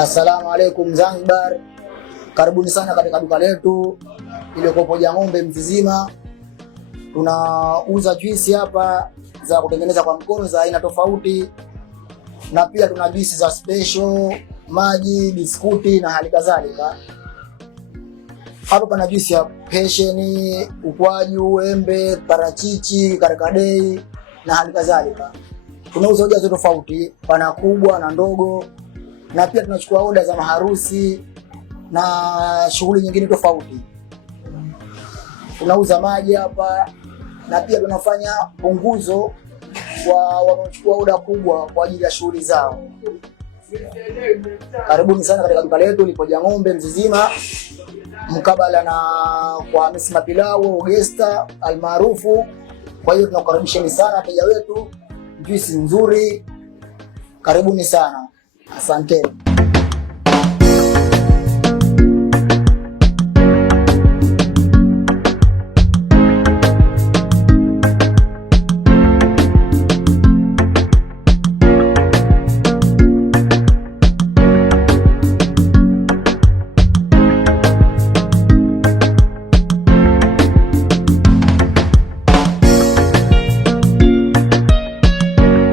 Assalamu alaikum Zanzibar. Karibuni sana katika duka letu iliyokuwa Jang'ombe Mzizima. Tunauza juisi hapa za kutengeneza kwa mkono za aina tofauti, na pia tuna juisi za special, maji, biskuti na hali kadhalika. Hapa pana juisi ya passion, ukwaju, embe, parachichi, karkadei na hali kadhalika. Tunauza ujazo tofauti, pana kubwa na ndogo, na pia tunachukua oda za maharusi na shughuli nyingine tofauti. Tunauza maji hapa, na pia tunafanya punguzo kwa wanaochukua oda kubwa kwa ajili ya shughuli zao. Karibuni sana katika duka letu lipo Jang'ombe Mzizima, mkabala na kwa Hamisi Mapilau Ogesta almaarufu. Kwa hiyo tunakukaribisheni sana wateja wetu, juisi nzuri. Karibuni sana. Asante.